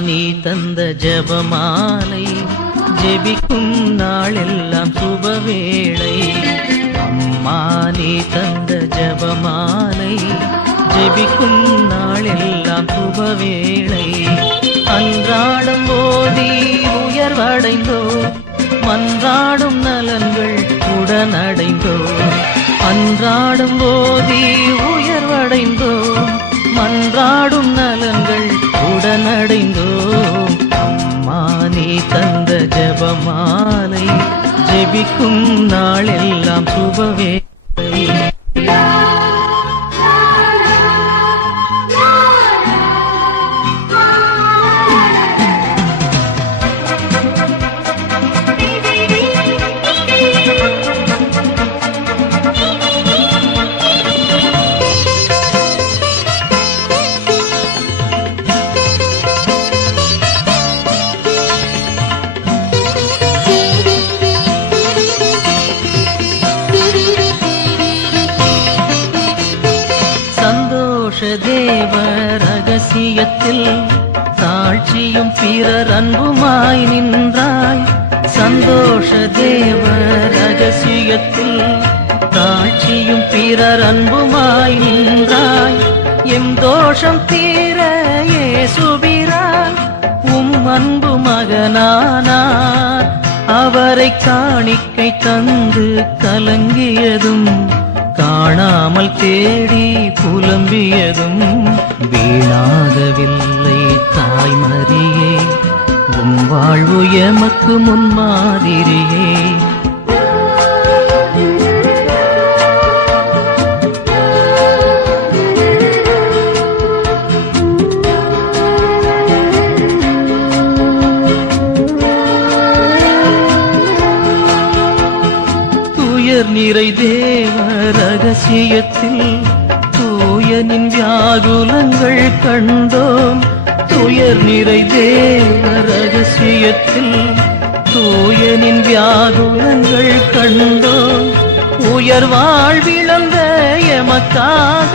நீ தந்த ஜபமாலை ஜெபிக்கும் நாளெல்லாம் சுபவேளை. அம்மா நீ தந்த ஜபமாலை ஜெபிக்கும் நாளெல்லாம் சுபவேளை. அன்றாடம் போதி உயர்வடைந்தோ மன்றாடும் நலன்கள் உடனடைந்தோ. அன்றாடும் போதி உயர்வடைந்தோ மன்றாடும் நலன்கள் உடனடைந்தோம் அம்மா நீ தந்த ஜபமாலை ஜெபிக்கும் நாளெல்லாம் சுபவே தேவ ரகசியத்தில் தாழ்ச்சியும் பிறர் அன்புமாய் நின்றாய். சந்தோஷ தேவ ரகசியத்தில் தாழ்ச்சியும் பிறர் அன்புமாய் நின்றாய். எம் தோஷம் தீர ஏசுபிரான் உம் அன்பு மகனானார். அவரை காணிக்கை தந்து கலங்கியதும் காணாமல் தேடி புலம்பியதும் வீணாகவில்லை தாய்மரியே உன் வாழ்வு எமக்கு முன்மாதிரியே. நிறை தே ரகசியத்தில் தூயனின் வியாகுலங்கள் கண்டோம். துயர் நிறை தேவ ரகசியத்தில் தூயனின் வியாகுலங்கள் கண்டோம். உயர் வாழ்விழந்த எமக்காக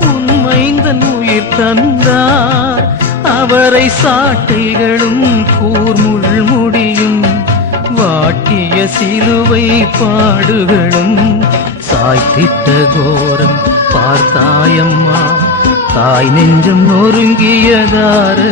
உண்மைந்தன் உயிர் தந்தார். அவரை சாட்டைகளும் கூர்முள் முடியும் வாட்டிய சிலுவை பாடுகளும் சாய்த்திட்ட கோரம் பார்த்தாயம்மா. தாய் நெஞ்சம் நொறுங்கியதார்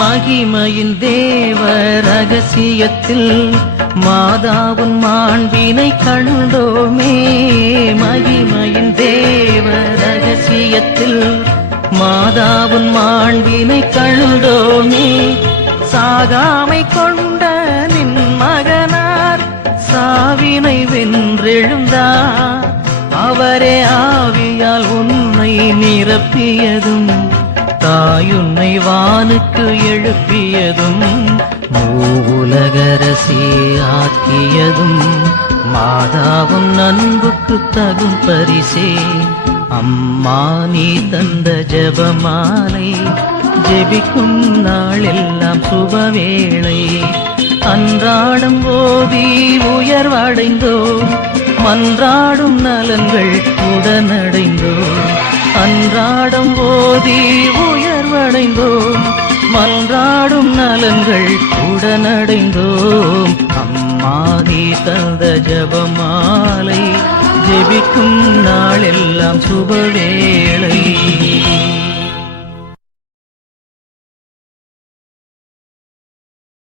மகிமையின் தேவ ரகசியத்தில் மாதாவுன் மாண்பினை கண்டோமே. மகிமையின் தேவ ரகசியத்தில் மாதாவுன் மாண்பினை கண்டோமே. சாகாமை கொண்ட நின் மகனார் சாவினை வென்றெழுந்தார் அவரே ஆவியால் உன்னை நிரப்பியதும் தாயுன்னை வானுக்கு எழுப்பியதும் மூலகரசி ஆக்கியதும் மாதாவும் அன்புக்கு தகும் பரிசே. அம்மா நீ தந்த ஜபமாலை ஜெபிக்கும் நாளெல்லாம் சுபவேளை. அன்றாடம் ஓதி உயர்வடைந்தோம் மன்றாடும் நலன்கள் உடனடைந்தோம் அன்றாடம் ஓதி உயர்வடைந்தோம் மன்றாடும் நலன்கள் உடனடைந்தோம். அம்மாதி தந்த ஜபமாலை ஜெபிக்கும் நாளெல்லாம் சுபவேளை.